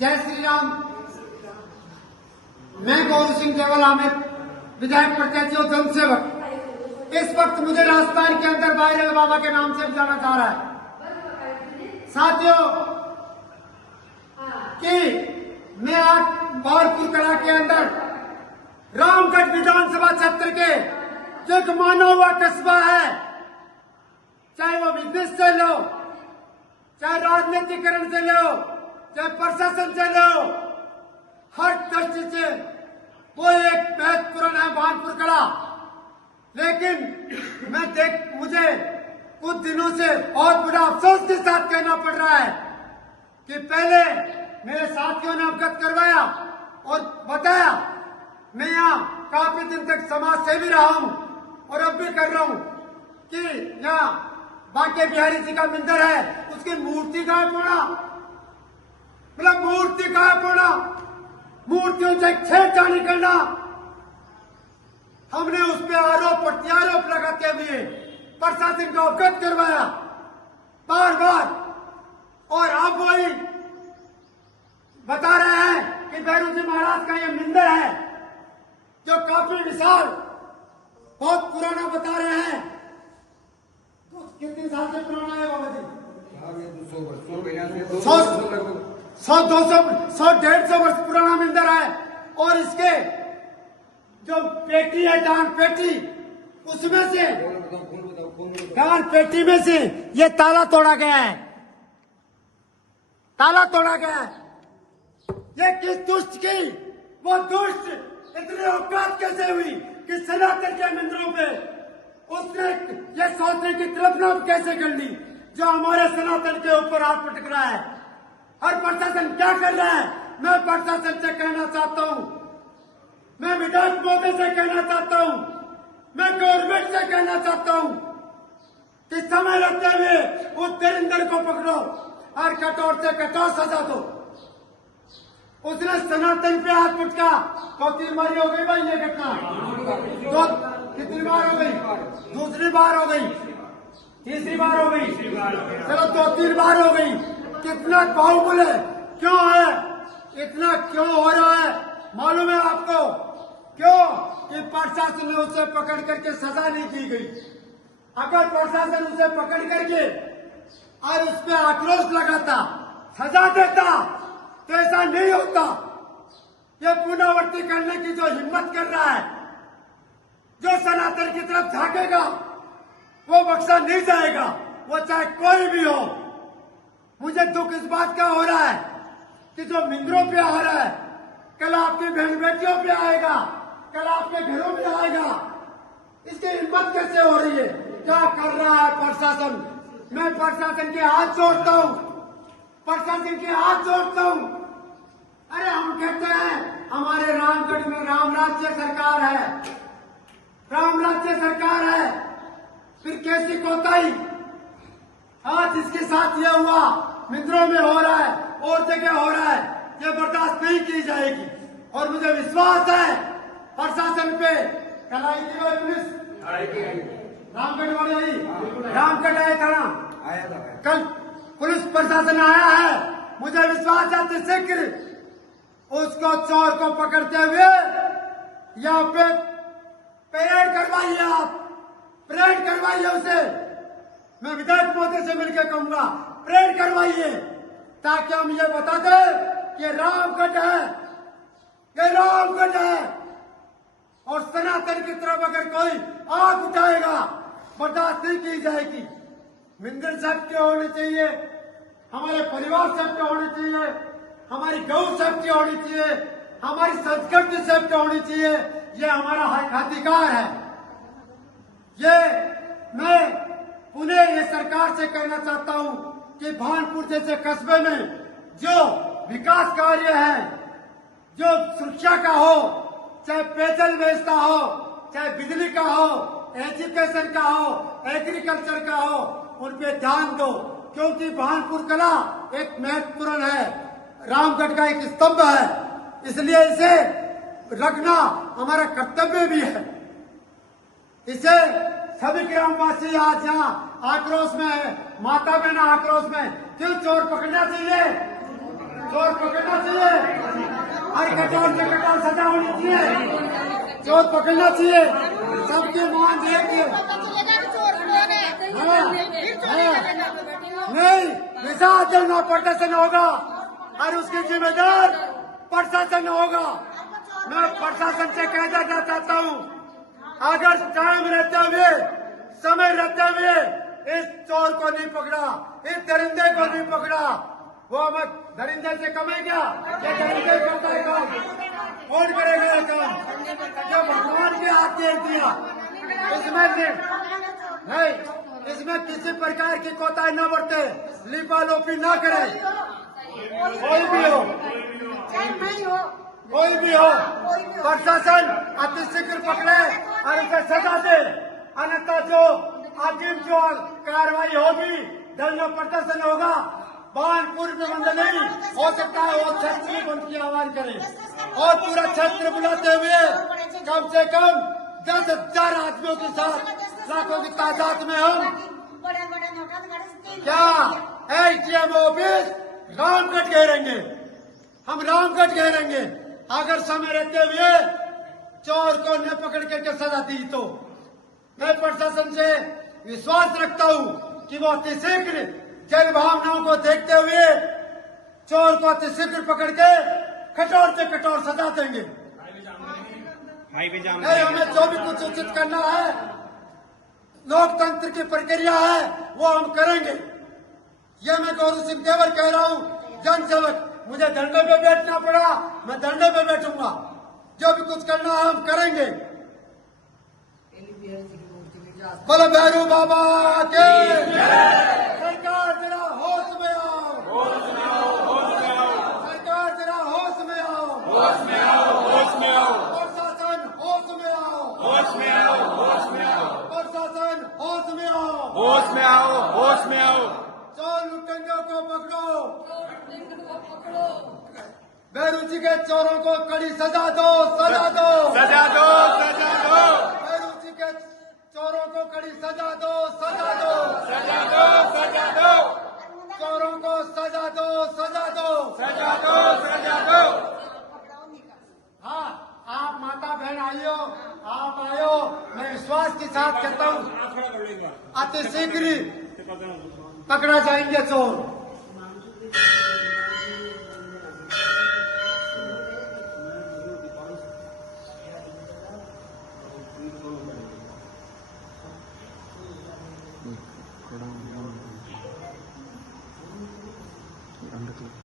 जय श्री राम। मैं गौरी सिंह केवल आमिर, विधायक प्रत्याशी और जनसेवक। इस वक्त मुझे राजस्थान के अंदर वायरल बाबा के नाम से जाना जा रहा है। साथियों कि मैं आज भानपुर कला के अंदर रामगढ़ विधानसभा क्षेत्र के जो एक माना हुआ कस्बा है, चाहे वो बिजनेस से लो, चाहे राजनीतिकरण से लो, चाहे प्रशासन से लो, हर दृष्टि से वो एक महत्वपूर्ण है भानपुर कला। लेकिन मुझे कुछ दिनों से और बड़ा अफसोस के साथ कहना पड़ रहा है कि पहले मेरे साथियों ने अवगत करवाया और बताया, मैं यहाँ काफी दिन तक समाज सेवी रहा हूँ और अब भी कर रहा हूँ कि यहाँ बांके बिहारी जी का मंदिर है, उसकी मूर्ति गायब होना, मतलब मूर्ति गायब होना, मूर्तियों से छेड़छाड़ी करना, हमने उस पर आरोप प्रत्यारोप लगाते हुए प्रशासन को अवगत करवाया बार बार। और अब वही बता रहे हैं कि भैरू जी महाराज का ये मंदिर है जो काफी विशाल, बहुत पुराना बता रहे हैं। तो कितने साल से पुराना है बाबा जी? 100-150 वर्ष पुराना मंदिर है। और इसके जो पेटी है, दान पेटी, उसमें से दान पेटी में से ये ताला तोड़ा गया है, ताला तोड़ा गया है। ये किस दुष्ट की वो दुष्ट इतनी औकात कैसे हुई कि सनातन के मंदिरों पे उसने ये सोचने की कल्पना कैसे कर ली जो हमारे सनातन के ऊपर हाथ पटक रहा है। और प्रशासन क्या कर रहा है? मैं प्रशासन से कहना चाहता हूँ, मैं विधायक महोदय से कहना चाहता हूँ, मैं गवर्नमेंट से कहना चाहता हूँ कि समय लगते हुए उस दरिंदर को पकड़ो और कठोर से कठोर सजा दो। उसने सनातन पे हाथ पटका, तो 3 बार हो गई भाई ये घटना। तो कितनी बार हो गई? दूसरी बार हो गई, तीसरी बार हो गई, चलो 2-3 बार हो गई। कितना बाहुबल है, क्यों है, इतना क्यों हो रहा है मालूम है आपको? क्यों कि प्रशासन ने उसे पकड़ करके सजा नहीं की गई। अगर प्रशासन उसे पकड़ करके और उस पर आक्रोश लगाता, सजा देता, तो ऐसा नहीं होता। ये पुनरावृत्ति करने की जो हिम्मत कर रहा है, जो सनातन की तरफ झांकेगा, वो बख्शा नहीं जाएगा, वो चाहे कोई भी हो। मुझे दुख इस बात का हो रहा है कि जो मंदिरों पे आ रहा है, कल आपकी बहन बेटियों पे आएगा, कल आपके घरों में आएगा। इसकी हिम्मत कैसे हो रही है? क्या कर रहा है प्रशासन? मैं प्रशासन के हाथ जोड़ता हूँ, प्रशासन के हाथ जोड़ता हूँ। अरे हम कहते हैं हमारे रामगढ़ में राम राज्य सरकार है, राम राज्य सरकार है, फिर कैसी कोताही आज इसके साथ ये हुआ, मंदिरों में हो रहा है और जगह हो रहा है, ये बर्दाश्त नहीं की जाएगी। और मुझे विश्वास है प्रशासन पे। कल आई थी वो पुलिस, रामगढ़ वाली आई, रामगढ़ आया था ना, कल पुलिस प्रशासन आया है। मुझे विश्वास है शीघ्र उसको चोर को पकड़ते हुए यहाँ पे परेड करवाइए, आप परेड करवाइए उसे। मैं विधायक महोदय से मिलकर कहूंगा परेड करवाइए, ताकि हम ये बता दें कि रामगढ़ है, ये रामगढ़ है। और सनातन की तरफ अगर कोई आग उठाएगा, बर्दाश्त नहीं की जाएगी। मंदिर सबके होने चाहिए, हमारे परिवार सबके होने चाहिए, हमारी गौ सबकी होनी चाहिए, हमारी संस्कृति सबकी होनी चाहिए। ये हमारा अधिकार है। ये मैं पुनः ये सरकार से कहना चाहता हूँ कि भानपुर जैसे कस्बे में जो विकास कार्य है, जो शिक्षा का हो, चाहे पेयजल व्यवस्था हो, चाहे बिजली का हो, एजुकेशन का हो, एग्रीकल्चर का हो, उन पे ध्यान दो। क्योंकि भानपुर कला एक महत्वपूर्ण है, रामगढ़ का एक स्तंभ है, इसलिए इसे रखना हमारा कर्तव्य भी है। इसे सभी ग्रामवासी आज यहाँ आक्रोश में है, माता बहना आक्रोश में, क्यों चोर पकड़ना चाहिए, चोर पकड़ना चाहिए, हर कठोर से कठोर सजा होनी चाहिए, चोर पकड़ना चाहिए, सबके मान दिए कि नहीं विशाल ना प्रदर्शन होगा और उसकी जिम्मेदार प्रशासन होगा। मैं प्रशासन से कह देना चाहता हूँ, अगर टाइम रहते हुए, समय रहते हुए इस चोर को नहीं पकड़ा, इस दरिंदे को नहीं पकड़ा, वो हमें दरिंदे से कम है क्या? ये दरिंदे करता है काम, कौन करेगा ये काम? जो भगवान के हाथ दे दिया, इसमें नहीं, इसमें किसी प्रकार की कोताही न बरते, लिपालोपी न करे, कोई भी हो, कोई भी हो, प्रशासन अतिशीघ्र पकड़े और उसे सजा दे, अन्यथा जो आखिर जो कार्रवाई होगी, धरना प्रदर्शन होगा, बान पूर्व बंद नहीं हो सकता है, वो क्षेत्र बंद की आह्वान करे और पूरा क्षेत्र बुलाते हुए कम से कम 10,000 आदमियों के साथ लाखों की तादाद में हम क्या एसडीएम ऑफिस रामगढ़ घेरेंगे, हम रामगढ़ घेरेंगे। अगर समय रहते हुए चोर को न पकड़ करके सजा दी तो मैं प्रशासन से विश्वास रखता हूं कि वो अतिशीघ्र जन भावनाओं को देखते हुए चोर को अतिशीघ्र पकड़ के कठोर से कठोर सजा देंगे। नहीं, हमें जो भी कुछ उचित करना है, लोकतंत्र की प्रक्रिया है, वो हम करेंगे। ये मैं गौरव सिंह देवर कह रहा हूँ, जनसेवक, मुझे धरने पे बैठना पड़ा, मैं धरने पे बैठूंगा, जो भी कुछ करना है हम करेंगे। बोलो भैरू बाबा के सरकार जरा होश में आओ, सरकार जरा होश में आओ, प्रशासन होश में आओ, प्रशासन होश में आओ, चोर लुटेरों को पकड़ो, बेरुचि के चोरों को कड़ी सजा दो, बेरुचि के चोरों को कड़ी सजा दो, चोरों को सजा दो। हाँ, आप माता बहन आइयो, आप आयो, मैं विश्वास के साथ कहता हूँ अतिशीघ्र पकड़ा जाएंगे चोर।